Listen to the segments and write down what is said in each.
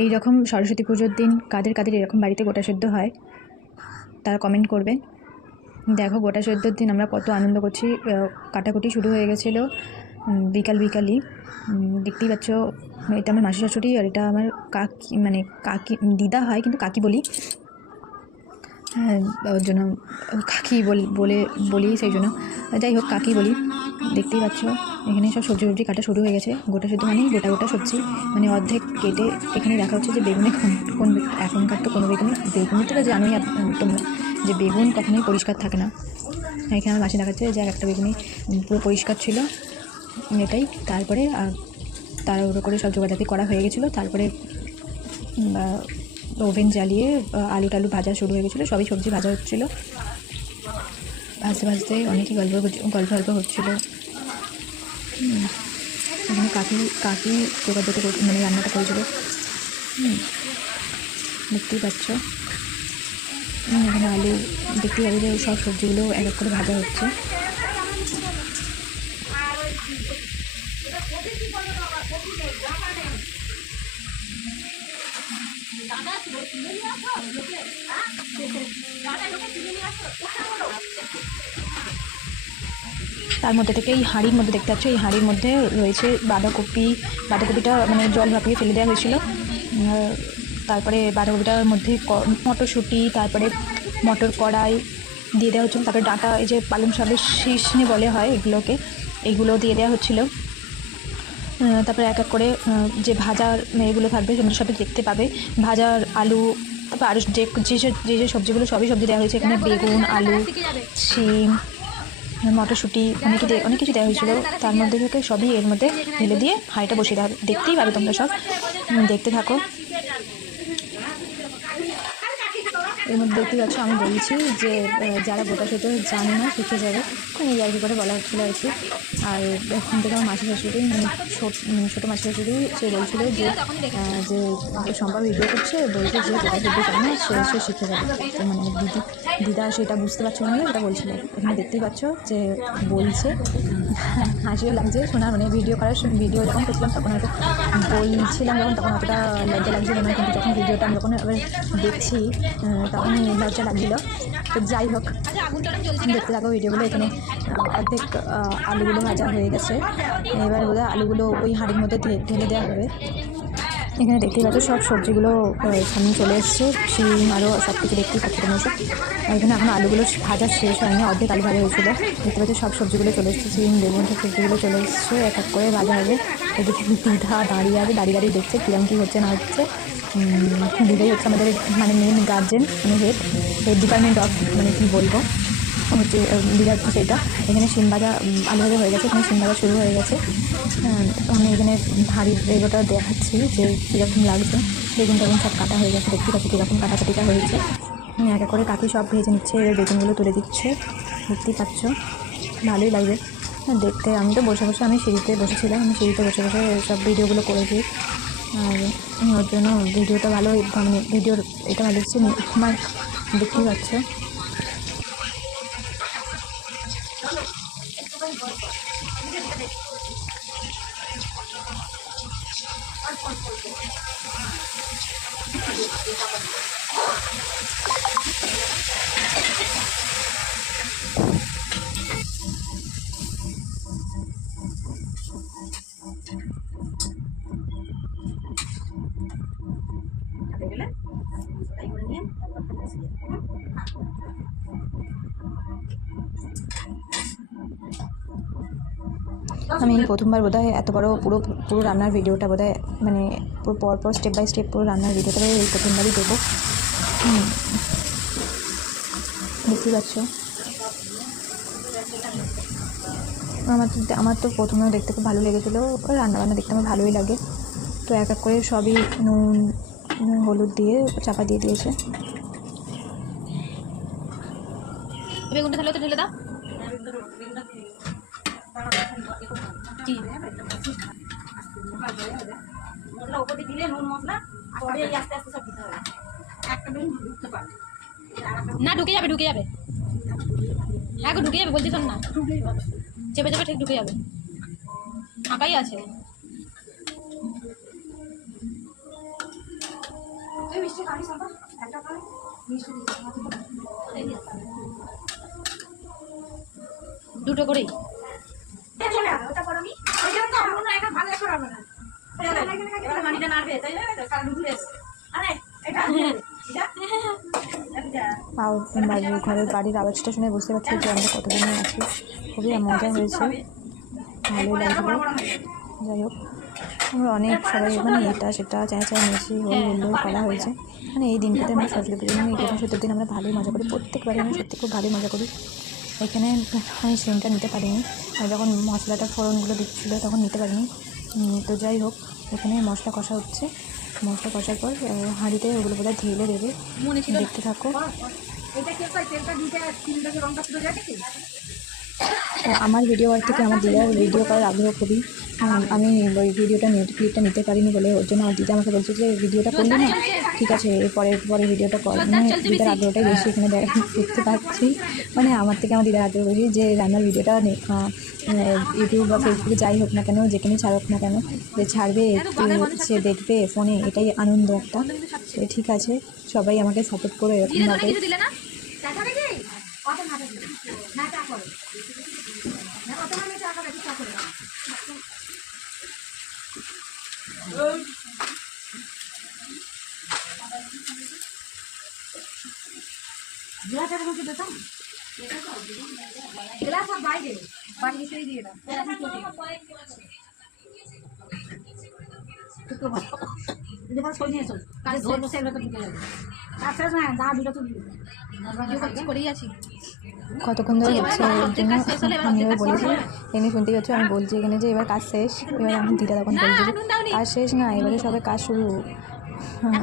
এই রকম সরস্বতী পুজোর দিন কাদের কাদের এরকম বাড়িতে গোটা সেদ্ধ হয় তারা কমেন্ট করবেন। দেখো গোটা সেদ্ধর দিন আমরা কত আনন্দ করছি। কাটাকুটি শুরু হয়ে গেছিলো বিকালই। দেখতেই পাচ্ছ, এটা আমার মাসি শাশুড়ি আর এটা আমার কাকি, মানে কাকি দিদা হয় কিন্তু কাকি বলি। হ্যাঁ, ওর জন্য কাকি বলি সেই জন্য, যাই হোক কাকি বলি। দেখতেই পাচ্ছ এখানে সব সবজি কাটা শুরু হয়ে গেছে। গোটা সেদ্ধ মানে গোটা সবজি, মানে অর্ধেক কেটে এখানে রাখা হচ্ছে। যে বেগুনে কোন এখনকার তো কোনো বেগুনি তো জানোই তোমরা যে বেগুন কখনোই পরিষ্কার থাকে না। এখানে আমার মাসি দেখাচ্ছে যে একটা বেগুনি পুরো পরিষ্কার ছিল, এটাই। তারপরে তাড়াহুড়ো করে সব জোগাড়াতি করা হয়ে গেছিলো। তারপরে ওভেন জ্বালিয়ে আলু টালু ভাজা শুরু হয়ে গেছিলো। সবই সবজি ভাজা হচ্ছিলো। ভাজতে অনেকই গল্প হচ্ছিলো। এখানে কাকি জোগাড়জাতি মানে রান্নাটা করেছিল। দেখতেই পাচ্ছ এখানে আলু, দেখতেই পাবে যে সব সবজিগুলো এক এক করে ভাজা হচ্ছে। তার মধ্যে থেকে এই হাঁড়ির মধ্যে দেখতে পাচ্ছ, এই হাঁড়ির মধ্যে রয়েছে বাঁধাকপিটা মানে জল ভাপিয়ে ফেলে দেওয়া হয়েছিল। তারপরে বাঁধাকপিটার মধ্যে মটরশুঁটি, তারপরে মটর কড়াই দিয়ে দেওয়া হচ্ছিলো। তারপরে ডাঁটা, এই যে পালং শাকের শীষনি বলে হয় এইগুলো দিয়ে দেওয়া হচ্ছিলো। তারপরে এক এক করে যে ভাজার এগুলো থাকবে সেগুলো সবই দেখতে পাবে। ভাজার আলু, তারপর আরও যে সবজিগুলো সবই সবজি দেওয়া হয়েছে। এখানে বেগুন, আলু, শিম, মটরশুঁটি অনেক কিছু দেওয়া হয়েছিলো। তার মধ্যে থেকে সবই এর মধ্যে ঢেলে দিয়ে হাঁড়িটা বসিয়ে দেওয়া হবে। দেখতেই পাবে তোমরা সব, দেখতে থাকো। এর মধ্যে দেখতেই পাচ্ছ আমি বলছি যে যারা গোটা সেদ্ধ জানে না শিখে যাবে, এই আর কি করে বলা হচ্ছিলো আর কি। আর এখন থেকে আমার মাসি শাশুড়ি, মানে ছোটো মাসি শাশুড়ি, সে বলছিল যে সম্ভব ভিডিও করছে, বলছে যে গোটা সেদ্ধ জানে না, সে শিখে যাবে। মানে দিদা সেটা বুঝতে পারছে না, এটা বলছিল। এখানে দেখতেই পাচ্ছ যে বলছে, হাসিও লাগছে শোনা, মানে ভিডিও যখন করছিলাম তখন হয়তো বলছিলাম যখন, তখন অতটা লজ্জা লাগছিল না, কিন্তু যখন ভিডিওটা আমি যখন আবার দেখছি তখন লজ্জা লাগছিল। তো যাই হোক, দেখতে থাকো ভিডিওগুলো। এখানে অর্ধেক আলুগুলো ভাজা হয়ে গেছে। এবার বোধহয় আলুগুলো ওই হাঁড়ির মধ্যে ঢেলে দেওয়া হবে। এখানে দেখতেই পাচ্ছ সব সবজিগুলো সামনে চলে এসছে, শিম আরও সব কিছু দেখতেই পাচ্ছি তোমরা সব। এখানে এখন আলুগুলো ভাজা শেষ হয়নি, অর্ধেক আলু ভাজা হয়েছিলো। দেখতে পাচ্ছি সব সবজিগুলো চলে এসছে, শিম, বেগুন, সব সবজিগুলো চলে এসছে, এক এক করে ভাজা হবে। এদিকে দিদা দাঁড়িয়ে দেখছে কীরকম কী হচ্ছে না হচ্ছে। দিদাই হচ্ছে আমাদের মানে মেন গার্জেন, মানে হেড ডিপার্টমেন্ট অফ, মানে কী বলবো, হচ্ছে দিদা সেটা। এখানে শিম ভাজা, আলু ভাজা হয়ে গেছে, এখানে শিম ভাজা শুরু হয়ে গেছে। আমি এখানে হাঁড়ির এগোটা দেখাচ্ছি যে কীরকম লাগছে। বেগুন টেগুন সব কাটা হয়ে গেছে, দেখতে পাচ্ছি কীরকম কাটাকাটিটা হয়েছে। এক এক করে কাকি সব ভেজে নিচ্ছে, এবার বেগুনগুলো তুলে দিচ্ছে। দেখতেই পাচ্ছ, ভালোই লাগবে দেখতে। আমি তো আমি সিঁড়িতে বসেছিলাম, আমি সিঁড়িতে বসে সব ভিডিওগুলো করেছি। আর ওর জন্য ভিডিওটা ভালো, মানে ভিডিওর এটা ভালো হচ্ছে আমার, দেখতেই পাচ্ছ। আমি প্রথমবার বোধহয় এত বড় পুরো রান্নার ভিডিওটা বোধহয়, মানে পুরো পরপর স্টেপ বাই স্টেপ পুরো রান্নার ভিডিওটা এই প্রথমবারই দেবো। দেখতেই পাচ্ছ, আমার তো প্রথমেও দেখতে খুব ভালো লেগেছিলো। রান্নাবান্না দেখতে আমার ভালোই লাগে। তো এক এক করে সবই নুন হলুদ দিয়ে চাপা দিয়ে দিয়েছে। বেগুনটা তাহলে তো ঢেলে দাও। না ঢুকে যাবে হ্যাঁ গো, ঢুকে যাবে বলছি, শোন না, চেপে ঠিক ঢুকে যাবে, ফাঁকাই আছে। দুটো করেই ঘরের বাড়ির আওয়াজটা শুনে বুঝতে পারছি যে আমরা কতদিনে আছি। খুবই মজা হয়েছে, ভালোই লাগলো। যাই হোক, আমরা অনেক সবাই মানে এটা সেটা চেঁচায় মেচি হই হুল্লোড় করা হয়েছে। মানে এই দিনটাতে আমরা সরস্বতী পুজো মানে এই সত্যি দিন আমরা ভালোই মজা করি, প্রত্যেকবারে আমি সত্যি খুব ভালোই মজা করি। এখানে আমি সিমটা নিতে পারিনি, আর যখন মশলাটা ফোড়নগুলো দিচ্ছিলো তখন নিতে পারিনি। তো যাই হোক, এখানে মশলা কষা হচ্ছে, মশলা কষার পর হাঁড়িতে ওগুলো বোধহয় ঢেলে দেবে, দেখতে থাকো। আমার ভিডিও করার থেকে আমার দিদার ভিডিও করার আগ্রহ খুবই। আমি ওই ভিডিওটা ক্লিপটা নিতে পারিনি বলে ওর জন্য আমার দিদা আমাকে বলছে যে ভিডিওটা করলি না, ঠিক আছে পরে ভিডিওটা কর। মানে দিদার আগ্রহটাই বেশি এখানে দেখতে পাচ্ছি। মানে আমার থেকে আমার দিদার আগ্রহ বেশি যে রান্নার ভিডিওটা ইউটিউব বা ফেসবুকে যাই হোক না কেন, যেখানে ছাড়ুক না কেন, যে ছাড়বে সে দেখবে ফোনে, এটাই আনন্দ একটা। ঠিক আছে, সবাই আমাকে সাপোর্ট করো এরকমভাবে। কতক্ষণ ধরে হচ্ছে আমি এবার বলেছি, এমনি শুনতেই হচ্ছে, আমি বলছি এখানে যে এবার কাজ শেষ। এবার আমি দিদা তখন বলছি যে কাজ শেষ না, এবারে সবাই কাজ শুরু।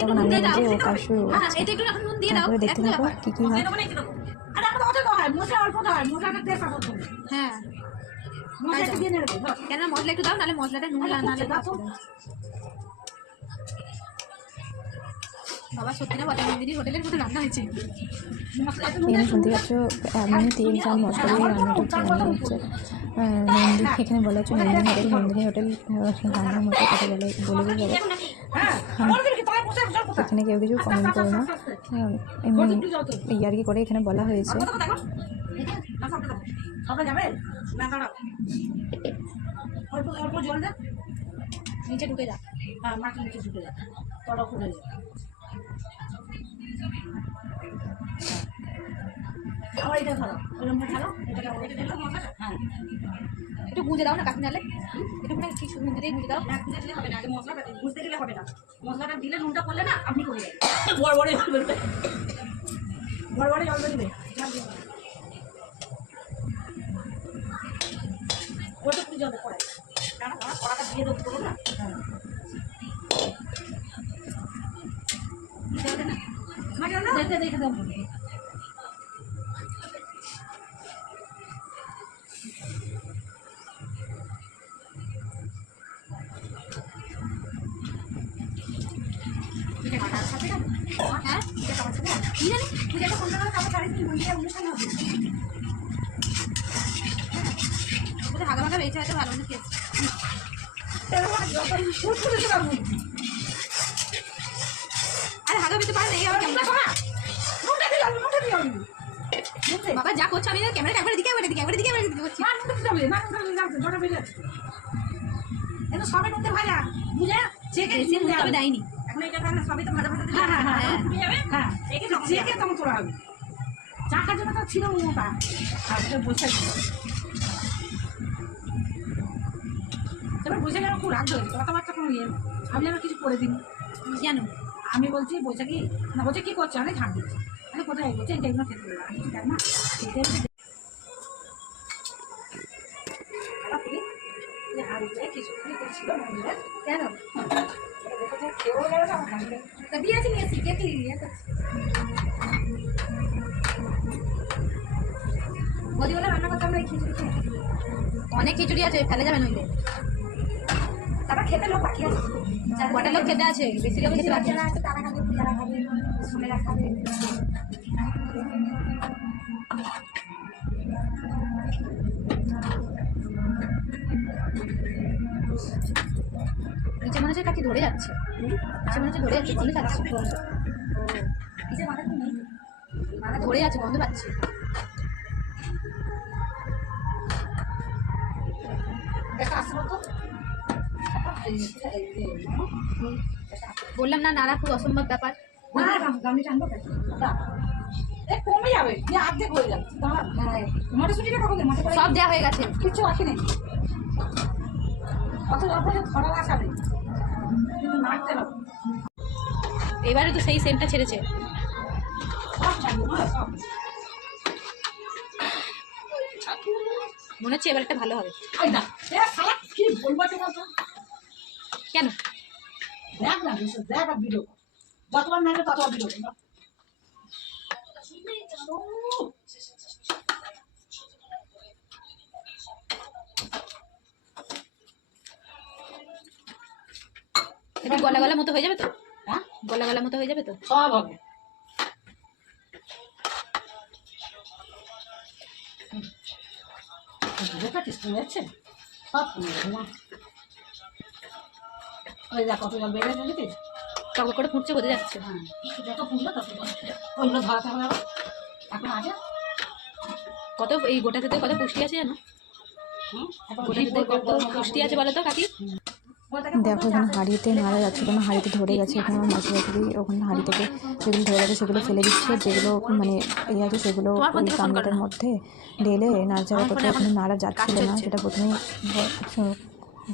তখন আমি বলছি ও কাজ শুরু। তারপরে দেখতে থাকো কী কী হয়। হ্যাঁ, কেন মশলা একটু দাও, নাহলে মশলাটা নুন নাহলে বাবা সত্যি না বলে নন্দিনী হোটেলের মতো রান্না হয়েছে। এখানে শুনতে পাচ্ছ এমনি তেল চাল মশলা দিয়ে রান্না করছে, রান্না হচ্ছে নন্দিনী। এখানে বলা হচ্ছে নন্দিনী হোটেল রান্নার মতো কথা বলে যাবে। এখানে কেউ কিছু কমেন্ট করো না, এমনি ইয়ার্কি করে এখানে বলা হয়েছে। নিচে ঢুকে যা, মাটি নিচে ঢুকে যা, তলা খুলে যা। একটু গুঁজে দাও না কাকি, নালে একটু কিছু গুঁজে দিয়ে গুঁজে দাও। হবে না, আগে মশলাটা গুঁজতে গেলে হবে না, মশলাটা দিলে নুনটা করলে না আপনি করে বড় বড় জল দেবে, বড় বড় জল দেবে। ওটা কি জল পড়ে না, কড়াটা দিয়ে দেবো না। দেখতে দেখে দেবো। হাগা ভাগা বেঁচে আছে ভালো খেয়েছে। আরে হাগা বেঁচে পারে বাবা যা করছো, আমি ক্যামেরা একবার দিকে করছি। সবাই নুনতে ভাজা বুঝে তবে দেয়নি এখন, এটা সবাই তো ভাজা ভাজা। হ্যাঁ, তখন করা হবে। চাকার জন্য তো ছিল মোটা, আর বসে এবার বসে গেলে খুব রাগ হয়েছে, কথাবার্তা কোনো ইয়ে। আমি আবার কিছু করে দিন জানো, আমি বলছি বৈশাখী না, বলছে কী করছো, অনেক ঝাঁক দিচ্ছি। আমি কোথায় বলছি এগুলো খেতে দেবো, আমি কিছু দেখ না কেন দিয়েছি নিয়েছি কেটে বদিবেলা রান্না করতে আমরা খিচুড়ি খেয়ে, অনেক খিচুড়ি আছে ফেলে যাবে নইলে। তারপর খেতে লোক বাকি আছে, কটা লোক খেতে আছে, বেশি লোক খেতে বাকি আছে। তারা খাবে, যারা খাবে ছেলেরা খাবে। নিচে মনে হচ্ছে কাকি ধরে যাচ্ছে, সে মনে হচ্ছে ধরে যাচ্ছে, গন্ধ যাচ্ছে, ধরে যাচ্ছে, গন্ধ পাচ্ছি। বললাম না নাড়া খুব অসম্ভব ব্যাপার। কমে যাবে, অর্ধেক হয়ে যাচ্ছে। মটরশুটিটা কখন সব দেওয়া হয়ে গেছে, কিছু বাকি নেই, অত ধরা আসা নেই, কিন্তু নাড়তে হবে। এবারে তো সেই সেন্টটা ছেড়েছে। মনে হচ্ছে এবার একটা ভালো হবে। কি বলবো কেন দেখ না, দেখ ভিডিও, যতবার নাড়ে ততবার ভিডিও। এবার গলা গলা মতো হয়ে যাবে তো? হ্যাঁ, গলা গলা মতো হয়ে যাবে তো? সব হবে। ওই দেখ কত জল বেড়ে গেছে, টক করে ফুটছে, বোঝা যাচ্ছে। হ্যাঁ, যত ফুটলো তত ওইগুলো ধরাতে হবে। এখন আছে কত এই গোটা খেতে কত পুষ্টি আছে জানো? গোটা খেতে কত পুষ্টি আছে বলো তো কাকি? দেখো এখানে হাঁড়িতে নাড়া যাচ্ছিল না, হাঁড়িতে ধরে গেছে। এখানে আমার মাসি বাড়ি ওখানে হাঁড়ি থেকে যেগুলো ধরে গেছে সেগুলো ফেলে দিচ্ছে, যেগুলো মানে এই আছে সেগুলো ওই গামলাটার মধ্যে ঢেলে নাড়াচাড়া করতে। ওখানে নাড়া যাচ্ছিল না, সেটা প্রথমেই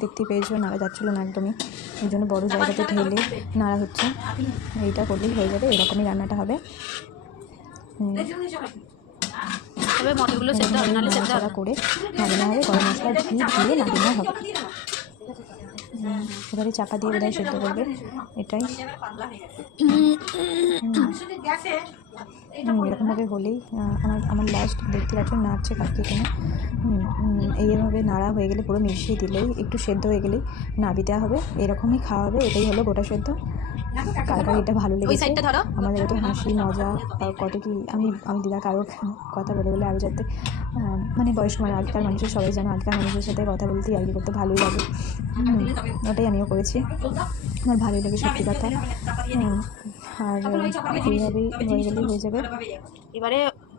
দেখতে পেয়েছো, নাড়া যাচ্ছিলো না একদমই। এই জন্য বড়ো জায়গাতে ঢেলে নাড়া হচ্ছে। এইটা করলেই হয়ে যাবে, এরকমই রান্নাটা হবে। তবে মটরগুলো সেদ্ধ হবে, নাহলে সেদ্ধ হবে করে নাড়ানো হবে, গরম মশলা ঘি দিয়ে নাড়ানো হবে। এবারে চাপা দিয়ে বোধহয় সেদ্ধ করবে, এটাই। এরকমভাবে হলেই আমার লাস্ট দেখতে পাচ্ছ নাড়ছে কাকি এখানে। এইভাবে নাড়া হয়ে গেলে পুরো মিশিয়ে দিলেই, একটু সেদ্ধ হয়ে গেলেই নাবি দেওয়া হবে। এরকমই খাওয়া হবে। এটাই হলো গোটা সেদ্ধ। কার কার এটা ভালো লেগেছে, আমাদের এত হাসি মজা কত কি। আমি দিদা কারো কথা বলে বলে আরও যাতে মানে বয়স্ক মানে আগেকার মানুষের সবাই যেন আগেকার মানুষের সাথে কথা বলতে আর কি করতে ভালোই লাগে। ওটাই আমিও করেছি, আমার ভালোই লাগে সত্যি কথা। আর এইভাবেই হয়ে গেলেই হয়ে যাবে। এবারে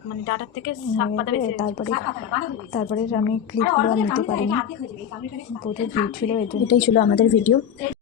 মানে ডাটার থেকে তারপরে আমি ক্লিপগুলো আর নিতে পারিনি, প্রচুর ভিড় ছিল। এটাই ছিল আমাদের ভিডিও।